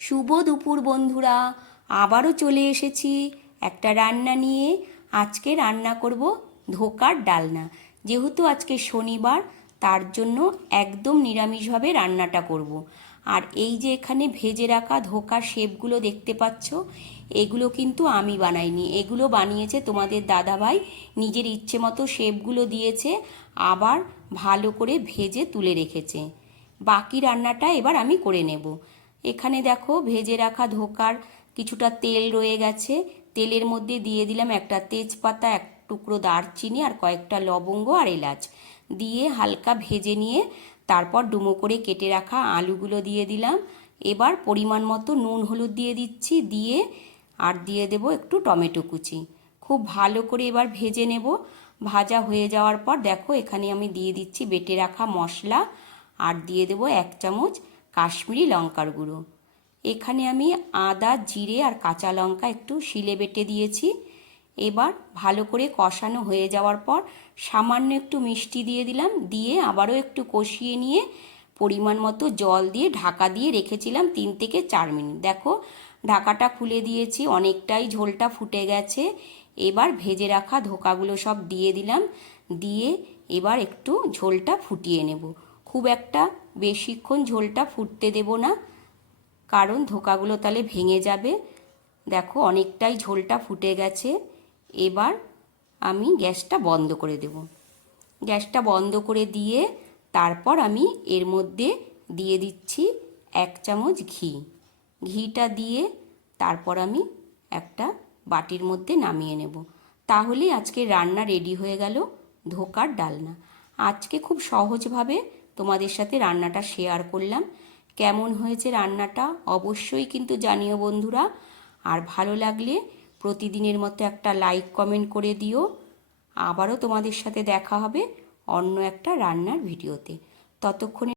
শুভ দুপুর বন্ধুরা, আবারও চলে এসেছি একটা রান্না নিয়ে। আজকে রান্না করব ধোকার ডালনা। যেহেতু আজকে শনিবার, তার জন্য একদম নিরামিষভাবে রান্নাটা করব। আর এই যে এখানে ভেজে রাখা ধোকার শেপগুলো দেখতে পাচ্ছ, এগুলো কিন্তু আমি বানাইনি, এগুলো বানিয়েছে তোমাদের দাদাভাই। নিজের ইচ্ছে মতো শেপগুলো দিয়েছে, আবার ভালো করে ভেজে তুলে রেখেছে। বাকি রান্নাটা এবার আমি করে নেব। এখানে দেখো ভেজে রাখা ধোকার কিছুটা তেল রয়ে গেছে। তেলের মধ্যে দিয়ে দিলাম একটা তেজপাতা, এক টুকরো দারচিনি আর কয়েকটা লবঙ্গ আর এলাচ দিয়ে হালকা ভেজে নিয়ে তারপর ডুমো করে কেটে রাখা আলুগুলো দিয়ে দিলাম। এবার পরিমাণ মতো নুন হলুদ দিয়ে দিচ্ছি, দিয়ে আর দিয়ে দেব একটু টমেটো কুচি। খুব ভালো করে এবার ভেজে নেব। ভাজা হয়ে যাওয়ার পর দেখো এখানে আমি দিয়ে দিচ্ছি বেটে রাখা মশলা, আর দিয়ে দেব 1 চামচ কাশ্মীরি লঙ্কার গুঁড়ো। এখানে আমি আদা, জিরে আর কাঁচা লঙ্কা একটু শিলে বেটে দিয়েছি। এবার ভালো করে কষানো হয়ে যাওয়ার পর সামান্য একটু মিষ্টি দিয়ে দিলাম, দিয়ে আবারও একটু কষিয়ে নিয়ে পরিমাণ মতো জল দিয়ে ঢাকা দিয়ে রেখেছিলাম 3 থেকে 4 মিনিট। দেখো ঢাকাটা খুলে দিয়েছি, অনেকটাই ঝোলটা ফুটে গেছে। এবার ভেজে রাখা ধোকাগুলো সব দিয়ে দিলাম, দিয়ে এবার একটু ঝোলটা ফুটিয়ে নেব। খুব একটা বেশিক্ষণ ঝোলটা ফুটতে দেব না, কারণ ধোকাগুলো তাহলে ভেঙে যাবে। দেখো অনেকটাই ঝোলটা ফুটে গেছে। এবার আমি গ্যাসটা বন্ধ করে দেব। গ্যাসটা বন্ধ করে দিয়ে তারপর আমি এর মধ্যে দিয়ে দিচ্ছি 1 চামচ ঘি। ঘিটা দিয়ে তারপর আমি একটা বাটির মধ্যে নামিয়ে নেব। তাহলে আজকে রান্না রেডি হয়ে গেল, ধোকার ডালনা। আজকে খুব সহজভাবে তোমাদের সাথে রান্নাটা শেয়ার করলাম। কেমন হয়েছে রান্নাটা অবশ্যই কিন্তু জানিও বন্ধুরা। আর ভালো লাগলে প্রতিদিনের মতো একটা লাইক কমেন্ট করে দিও। আবারও তোমাদের সাথে দেখা হবে অন্য একটা রান্নার ভিডিওতে। ততক্ষণে